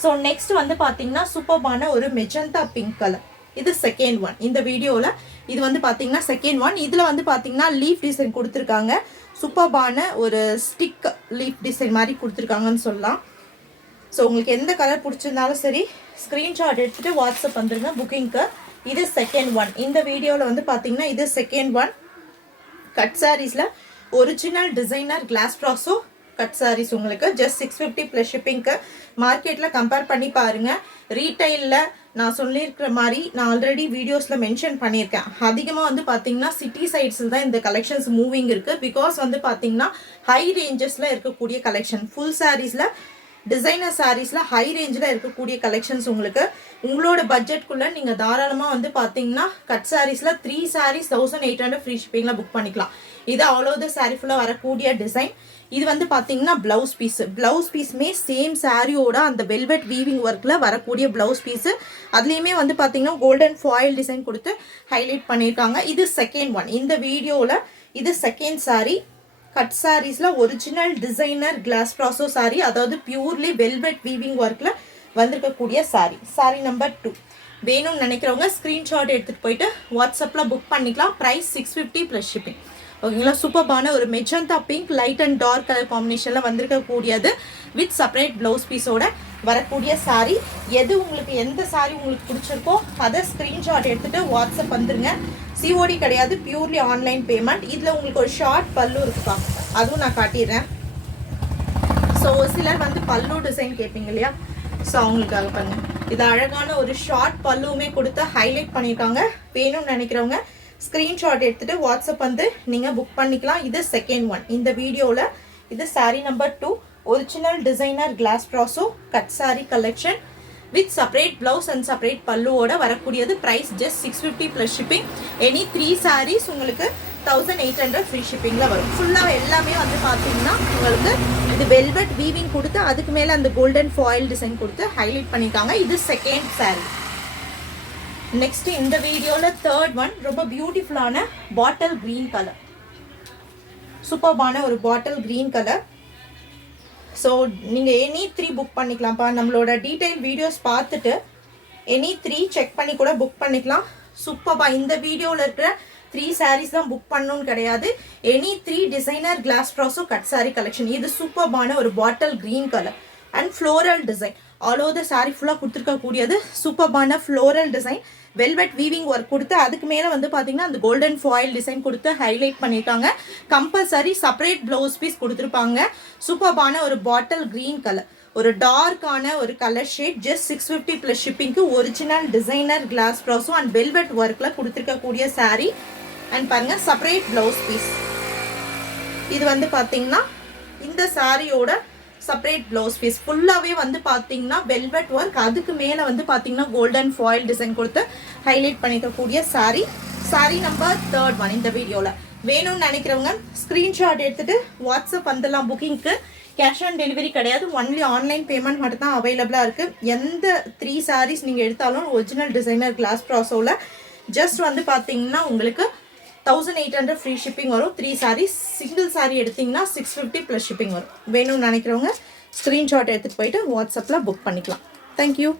So next வந்து பாத்தீங்கன்னா சூப்பர்பான ஒரு மெஜந்தா பிங்க் கலர். இது செகண்ட் ஒன். இந்த வீடியோல இது வந்து பாத்தீங்கன்னா செகண்ட் ஒன். இதுல வந்து பாத்தீங்கன்னா லீஃப் டிசைன் கொடுத்திருக்காங்க. சூப்பர்பான ஒரு ஸ்டிக் லீஃப் டிசைன் மாதிரி கொடுத்திருக்காங்கன்னு சொல்லலாம். ஸோ உங்களுக்கு எந்த கலர் பிடிச்சிருந்தாலும் சரி ஸ்க்ரீன்ஷாட் எடுத்துட்டு வாட்ஸ்அப் வந்துருங்க புக்கிங்க்கு. இது செகண்ட் ஒன். இந்த வீடியோவில் வந்து பார்த்தீங்கன்னா இது செகண்ட் ஒன். கட் சாரீஸில் original designer glass brasso cut saris உங்களுக்கு ஜஸ்ட் 650 ப்ளஸ் ஷிப்பிங்க்கு. மார்க்கெட்டில் கம்பேர் பண்ணி பாருங்கள். ரீட்டைலில் நான் சொல்லியிருக்கிற மாதிரி நான் ஆல்ரெடி வீடியோஸில் மென்ஷன் பண்ணியிருக்கேன். அதிகமாக வந்து பார்த்தீங்கன்னா சிட்டி சைட்ஸில் தான் இந்த கலெக்ஷன்ஸ் மூவிங் இருக்குது. பிகாஸ் வந்து பார்த்தீங்கன்னா ஹை ரேஞ்சஸில் இருக்கக்கூடிய கலெக்ஷன் ஃபுல் சாரீஸில் டிசைனர் சாரீஸில் ஹை ரேஞ்சில் இருக்கக்கூடிய கலெக்ஷன்ஸ் உங்களுக்கு உங்களோட பட்ஜெட்குள்ளே நீங்கள் தாராளமாக வந்து பார்த்தீங்கன்னா கட் சாரீஸில் 3 சாரீஸ் 1800 ஃப்ரீ ஷிப்பிங்கில் புக் பண்ணிக்கலாம். இது அவ்வளோது சாரீ ஃபுல்லாக வரக்கூடிய டிசைன். இது வந்து பார்த்தீங்கன்னா ப்ளவுஸ் பீஸு. ப்ளவுஸ் பீஸுமே சேம் சாரியோட அந்த வெல்வெட் வீவிங் ஒர்க்கில் வரக்கூடிய ப்ளவுஸ் பீஸு. அதுலேயுமே வந்து பார்த்தீங்கன்னா கோல்டன் ஃபாயில் டிசைன் கொடுத்து ஹைலைட் பண்ணியிருக்காங்க. இது செகண்ட் ஒன். இந்த வீடியோவில் இது செகண்ட் சாரீ. கட் சாரீஸில் ஒரிஜினல் டிசைனர் கிளாஸ் ப்ராஸோ சாரீ, அதாவது பியூர்லி வெல்வெட் வீவிங் ஒர்க்கில் வந்திருக்கக்கூடிய சாரீ. சாரீ நம்பர் 2 வேணும்னு நினைக்கிறவங்க ஸ்க்ரீன்ஷாட் எடுத்துகிட்டு போயிட்டு வாட்ஸ்அப்பில் புக் பண்ணிக்கலாம். Price 650 plus shipping. ஓகேங்களா. சூப்பர்பான ஒரு magenta pink light and dark colour காம்பினேஷனில் வந்திருக்கக்கூடியது வித் செப்பரேட் ப்ளவுஸ் பீஸோட வரக்கூடிய சாரீ. எது உங்களுக்கு எந்த சாரீ உங்களுக்கு பிடிச்சிருக்கோ அதை ஸ்க்ரீன்ஷாட் எடுத்துகிட்டு வாட்ஸ்அப் வந்துருங்க. சிஓடி கிடையாது, பியூர்லி ஆன்லைன் பேமெண்ட். இதில் உங்களுக்கு ஒரு ஷார்ட் பல்லு இருக்குப்பா, அதுவும் நான் காட்டிடுறேன். ஸோ சிலர் வந்து பல்லு டிசைன் கேட்பீங்க இல்லையா, ஸோ அவங்களுக்காக பாருங்க. இது அழகான ஒரு ஷார்ட் பல்லுவுமே கொடுத்து ஹைலைட் பண்ணியிருக்காங்க. வேணும்னு நினைக்கிறவங்க ஸ்க்ரீன்ஷாட் எடுத்துகிட்டு வாட்ஸ்அப் வந்து நீங்கள் புக் பண்ணிக்கலாம். இது செகண்ட் ஒன். இந்த வீடியோவில் இது sari number 2 original designer glass brasso cut sari collection with separate blouse and separate பல்லுவோட வரக்கூடியது. Price just 650 plus shipping. Any 3 saris உங்களுக்கு 1800 ஃப்ரீ ஷிப்பிங்கில் வரும். ஃபுல்லாக எல்லாமே வந்து பார்த்தீங்கன்னா உங்களுக்கு இது வெல்வெட் வீவிங் கொடுத்து அதுக்கு மேலே அந்த கோல்டன் ஃபாயில் டிசைன் கொடுத்து ஹைலைட் பண்ணியிருக்காங்க. இது செகண்ட் சாரீ. நெக்ஸ்ட் இந்த வீடியோவில் தேர்ட் ஒன் ரொம்ப பியூட்டிஃபுல்லான பாட்டில் க்ரீன் கலர். சூப்பர்பான ஒரு பாட்டில் க்ரீன் கலர். ஸோ நீங்கள் எனி 3 புக் பண்ணிக்கலாம்ப்பா. நம்மளோட டீட்டெயில் வீடியோஸ் பார்த்துட்டு எனி 3 செக் பண்ணி கூட புக் பண்ணிக்கலாம். சூப்பர்பா. இந்த வீடியோவில் இருக்கிற 3 சாரீஸ் தான் புக் பண்ணணும்னு கிடையாது. Any 3 designer glass brasso cut sari collection. இது சூப்பர்பான ஒரு bottle green colour and floral design. All over the sari ஃபுல்லாக கொடுத்துருக்கக்கூடியது சூப்பர்பான floral design velvet weaving work கொடுத்து அதுக்கு மேலே வந்து பார்த்தீங்கன்னா அந்த கோல்டன் ஃபாயில் டிசைன் கொடுத்து ஹைலைட் பண்ணியிருக்காங்க. கம்பல்சரி செப்பரேட் ப்ளவுஸ் பீஸ் கொடுத்துருப்பாங்க. சூப்பர்பான ஒரு பாட்டில் க்ரீன் கலர், ஒரு டார்க்கான ஒரு கலர் ஷேட். ஜஸ்ட் 650 ப்ளஸ் ஷிப்பிங்க்கு original designer glass brasso and velvet ஒர்க்கில் கொடுத்துருக்கக்கூடிய சாரீ. அண்ட் பாருங்கள் செப்பரேட் ப்ளவுஸ் பீஸ். இது வந்து பார்த்தீங்கன்னா இந்த சாரியோட செப்பரேட் ப்ளவுஸ் பீஸ் ஃபுல்லாகவே வந்து பார்த்தீங்கன்னா வெல்வெட் ஒர்க், அதுக்கு மேலே வந்து பார்த்தீங்கன்னா கோல்டன் ஃபாயில் டிசைன் கொடுத்து ஹைலைட் பண்ணிக்கக்கூடிய sari. Sari number third one. இந்த வீடியோவில் வேணும்னு நினைக்கிறவங்க ஸ்க்ரீன்ஷாட் எடுத்துகிட்டு வாட்ஸ்அப் வந்துடலாம் புக்கிங்க்கு. கேஷ் ஆன் டெலிவரி கிடையாது, ஒன்லி ஆன்லைன் பேமெண்ட் மட்டும் தான் அவைலபிளாக இருக்குது. எந்த 3 சாரீஸ் நீங்கள் எடுத்தாலும் ஒரிஜினல் டிசைனர் கிளாஸ் ப்ராஸோவில் ஜஸ்ட் வந்து பார்த்தீங்கன்னா உங்களுக்கு 1800 ஃப்ரீ ஷிப்பிங் வரும். 3 சாரீஸ். சிங்கிள் சாரீ எடுத்திங்கன்னா 650 ப்ளஸ் ஷிப்பிங் வரும். வேணும்னு நினைக்கிறவங்க ஸ்க்ரீன்ஷாட் எடுத்துகிட்டு போயிட்டு வாட்ஸ்அப்பில் புக் பண்ணிக்கலாம். தேங்க்யூ.